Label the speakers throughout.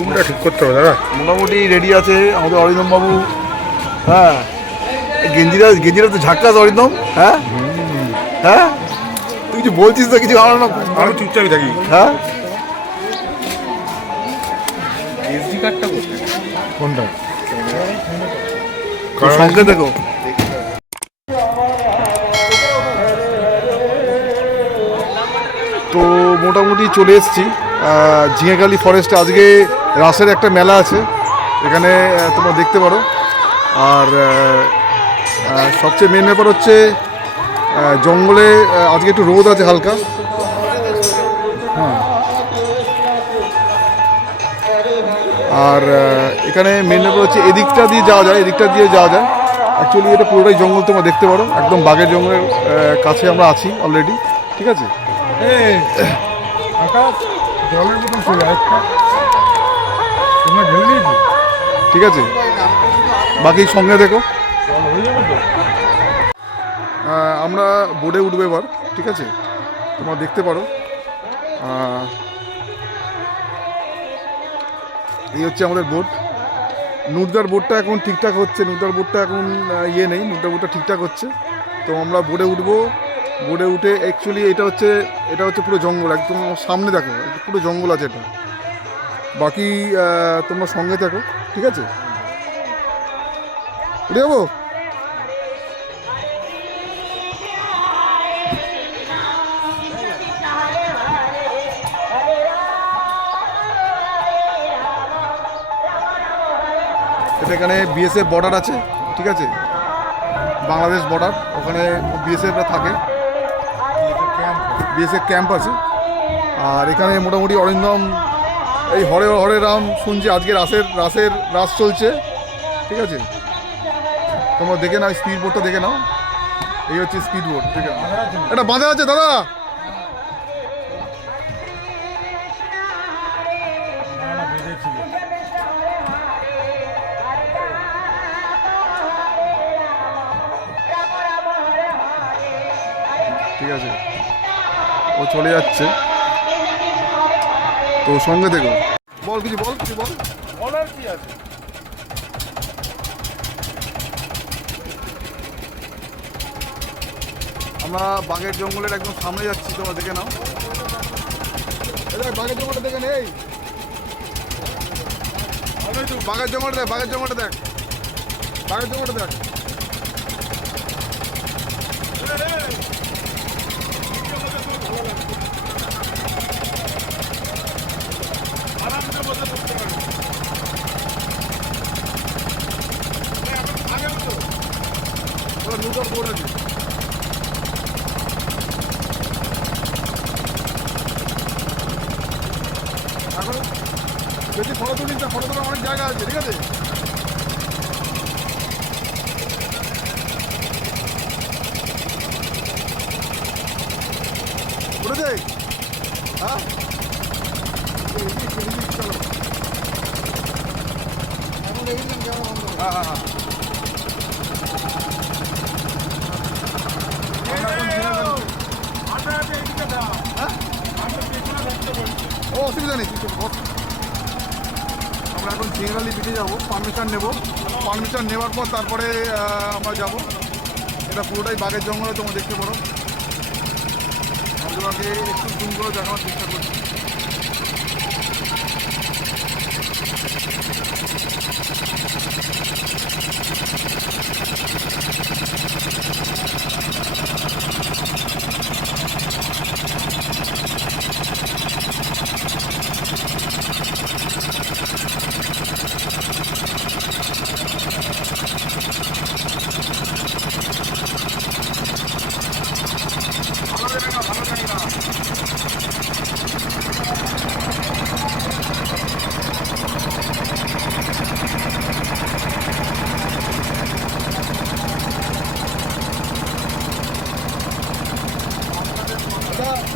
Speaker 1: কোনটা ঠিক করতে হবে দাদা।
Speaker 2: মোটামুটি রেডি আছে আমাদের অরিন্দম বাবু হ্যাঁ। গেঞ্জিরা গেঞ্জিরা তো ঝাক্কাস অরিন্দম। হ্যাঁ? হ্যাঁ? তুই কিছু বলছিস তো কিছু আমার না।
Speaker 1: আমি চুপচাপই থাকি।
Speaker 2: হ্যাঁ?
Speaker 3: এসডি কার্ডটা
Speaker 1: কোনটা?
Speaker 2: সঙ্গে দেখো। তো মোটামুটি চলে এসেছি। ঝিঙেকালি ফরেস্টে আজকে রাসের একটা মেলা আছে। এখানে তোমরা দেখতে পারো। আর সবচেয়ে মেন ব্যাপার হচ্ছে জঙ্গলে আজকে একটু রোদ আছে হালকা। হ্যাঁ। আর এখানে মেন ব্যাপার হচ্ছে, এদিকটা দিয়ে যাওয়া যায়, এদিকটা দিয়ে যাওয়া যায়। অ্যাকচুয়ালি এটা পুরোটাই জঙ্গল, তোমরা দেখতে পারো। একদম বাঘের জঙ্গলের কাছে আমরা আছি অলরেডি ঠিক আছে?
Speaker 1: জলের মতন
Speaker 2: ঠিক আছে। বাকি সঙ্গে দেখো। আমরা বোর্ডে উঠবো এবার, ঠিক আছে? তোমরা দেখতে পারো। এই হচ্ছে আমাদের বোট নুরদার বোটটা এখন ঠিকঠাক হচ্ছে। নুরদার বোটটা এখন ইয়ে নেই। নুরদার বোটটা ঠিকঠাক হচ্ছে। তো আমরা বোর্ডে উঠবো। বোর্ডে উঠে অ্যাকচুয়ালি এটা হচ্ছে এটা হচ্ছে পুরো জঙ্গল। একদম সামনে দেখো পুরো জঙ্গল আছে এটা। বাকি তোমরা সঙ্গে থাকো, ঠিক আছে? উঠে যাব এখানে বিএসএফ বর্ডার আছে, ঠিক আছে? বাংলাদেশ বর্ডার ওখানে বিএসএফরা থাকে। বিএসএফ ক্যাম্প আছে। আর এখানে মোটামুটি অরিন্দম এই হরে হরে রাম শুনছি, আজকে রাসের রাসের রাস চলছে, ঠিক আছে? তোমরা দেখে নাও স্পিড বোটটা দেখে নাও। এই হচ্ছে স্পিড বোট ঠিক আছে? এটা বাঁধা আছে, দাদা! ঠিক আছে? ও চলে যাচ্ছে। তো সঙ্গে দেখো। বল কিছু বল কিছু বল।
Speaker 1: বলার কি আছে?
Speaker 2: আমরা বাঘের জঙ্গলের একদম সামনে যাচ্ছি তোমরা দেখে নাও। বাঘের জঙ্গলটা দেখে নেই। বাঘের জঙ্গলটা দেখ বাঘের জঙ্গলটা দেখ। বাঘের জঙ্গলটা দেখ। বোর্ড আছে এখন যদি ফটো তুলিস না ফটো তোলার অনেক জায়গা আছে ঠিক আছে দেখ হ্যাঁ এই, এদিক, এদিক, চলো। হ্যাঁ হ্যাঁ হ্যাঁ ও অসুবিধা নেই কিছু বস। আমরা এখন সিঙ্গালি দিকে যাব পারমিশন নেব। পারমিশন নেওয়ার পর তারপরে আমরা যাব। এটা পুরোটাই বাঘের জঙ্গলে, তোমরা দেখতে পারো। তোমাকে একটু জুম করে দেখানোর চেষ্টা করছি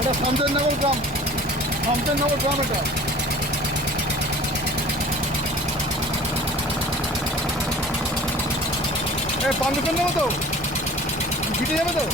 Speaker 2: এটা এটা শামচেরনগর গ্রাম শামচেরনগর গ্রাম এটা এ পারমিশন নেব তো ভিটে যাবে তো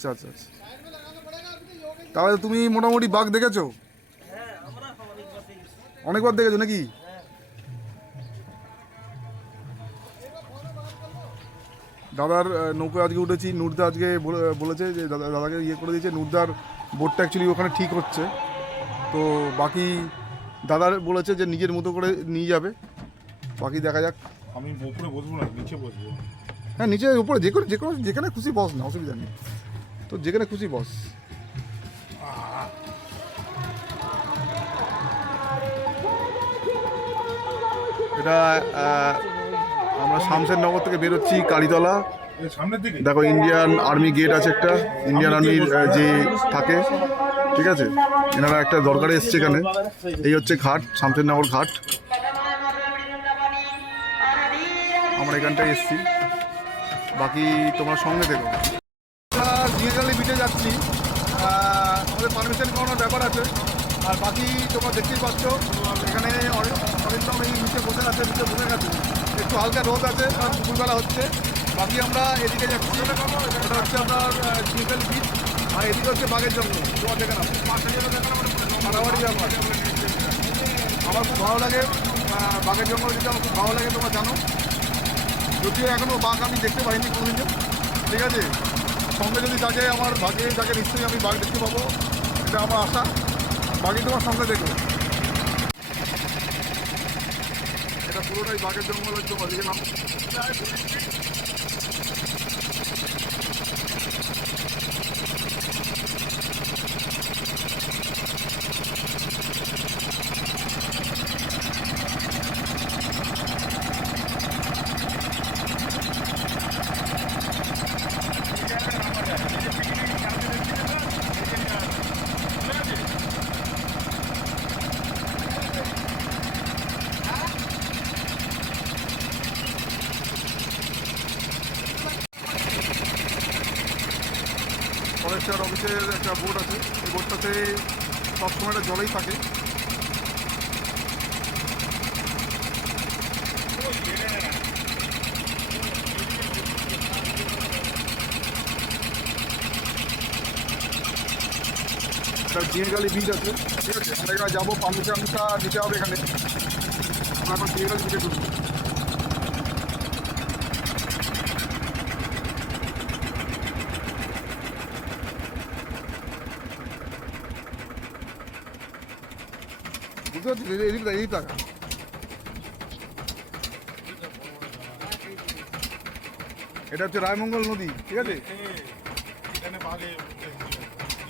Speaker 2: আচ্ছা আচ্ছা আচ্ছা। তাহলে তুমি মোটামুটি বাঘ দেখেছ? অনেকবার দেখেছ নাকি? দাদার নৌকো আজকে উঠেছি। নুরদা আজকে বলে- বলেছে যে দাদা দাদাকে ইয়ে করে দিয়েছে। নুরদার বোটটা অ্যাকচুয়ালি ওখানে ঠিক হচ্ছে। তো বাকি দাদার বলেছে যে নিজের মতো করে নিয়ে যাবে। বাকি দেখা যাক।
Speaker 1: আমি উপরে বসবো না নিচে বসবো।
Speaker 2: হ্যাঁ নিচে উপরে যে কোনো যে কোনো যেখানে খুশি বস না অসুবিধা নেই। তো যেখানে খুশি বস। এটা আমরা শামশেরনগর থেকে বেরোচ্ছি কালীতলা। দেখো ইন্ডিয়ান আর্মি গেট আছে একটা। ইন্ডিয়ান আর্মির যে থাকে, ঠিক আছে? এনারা একটা দরকারে এসছে এখানে। এই হচ্ছে ঘাট শামশেরনগর ঘাট। আমরা এখানটায় এসছি। বাকি তোমার সঙ্গে দেখো জিএনএলি বিটে যাচ্ছি আমাদের পারমিশন করানোর ব্যাপার আছে। আর বাকি তোমরা দেখতেই পাচ্ছ, এখানে অরি- অরিন্দম এই নিচে বসে আছে, নিচে বসে গেছে। একটু হালকা রোদ আছে দুপুরবেলা হচ্ছে। বাকি আমরা এদিকে যাচ্ছি, এটা হচ্ছে আপনার জিএনএল বিচ আর এদিকে হচ্ছে বাঘের জঙ্গল। তোমার দেখে মারামারি ব্যাপার। আমার খুব ভালো লাগে বাঘের জঙ্গল যেতে আমার খুব ভালো লাগে, তোমরা জানো। যদিও এখনও বাঘ আমি দেখতে পাইনি কোনোদিনও। ঠিক আছে? সঙ্গে যদি থাকে আমার ভাগে থাকে, নিশ্চয়ই আমি বাঘ দেখতে পাবো। এটা আমার আশা। বাকি তোমার সঙ্গে দেখবে। এটা পুরোটাই বাঘের জঙ্গল ওদিকে নাম ফরেস্টার অফিসের একটা বোর্ড আছে। এই বোর্ডটাতে সবসময় একটা জলেই থাকে। একটা বিচ আছে। ঠিক আছে, আমরা যাব পারমিশনটা নিতে হবে এখানে। আমরা এখন জিয়াগালি বিচে ঢুকবো। এদিক এদিক টাকা এটা হচ্ছে রায়মঙ্গল নদী ঠিক আছে?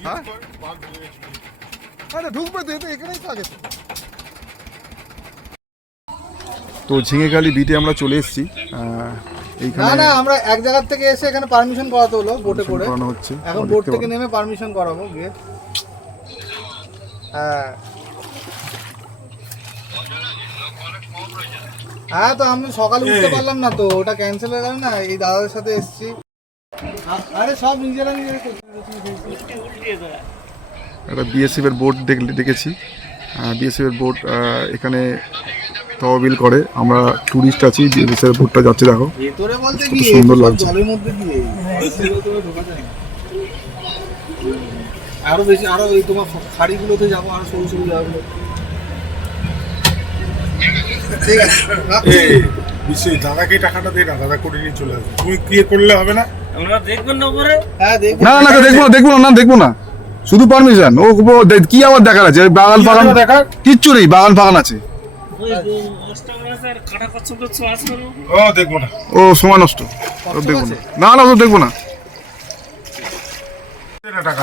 Speaker 2: হ্যাঁ? আরে ঢুকবে তো এটা এখানেই থাকে। তো ঝিঙেখালি বিটে আমরা চলে এসেছি
Speaker 4: না
Speaker 2: এইখানে
Speaker 4: না আমরা এক জায়গার থেকে এসে এখানে পারমিশন করাতে হলো বোটে করে।
Speaker 2: হচ্ছে
Speaker 4: এখন বোট থেকে নেমে পারমিশন করাবো গিয়ে। হ্যাঁ। হ্যাঁ তো আমি সকালে উঠতে পারলাম না তো। ওটা ক্যান্সেল হয়ে গেল না এই দাদাদের সাথে এসেছি। আরে সব নিজেরা নিজেরা
Speaker 2: একটা বিএসএফ এর বোর্ড দেখলে দেখেছি। বিএসএফ এর বোট এখানে তহবিল করে। আমরা টুরিস্ট আছি বিএসএফ এর বোটটা যাচ্ছে দেখো।
Speaker 4: ভেতরে বলতে কি
Speaker 2: সুন্দর লাগছে।
Speaker 4: জলের মধ্যে দিয়ে। আরও বেশি আরও ওই তোমার খাড়িগুলোতে যাব আরও সরু সরু জায়গাগুলো ঠিক আছে রাখছি।
Speaker 1: দাদাকে টাকাটা দে না দাদা করে নিয়ে চলে আসবে। তুমি ক্রিয়ে করলে হবে না?
Speaker 5: দেখবেন না উপরে।
Speaker 4: হ্যাঁ দেখব।
Speaker 2: না না না, দেখব না দেখব না না দেখব না। শুধু পারমিশন ও ও কি আবার দেখার আছে? বাগান ফাগান
Speaker 1: দেখার?
Speaker 2: কিচ্ছু নেই বাগান ফাগান আছে।
Speaker 1: ও দেখব না।
Speaker 2: ও সময় নষ্ট। দেখব না। না না ওসব দেখব না।
Speaker 1: টাকা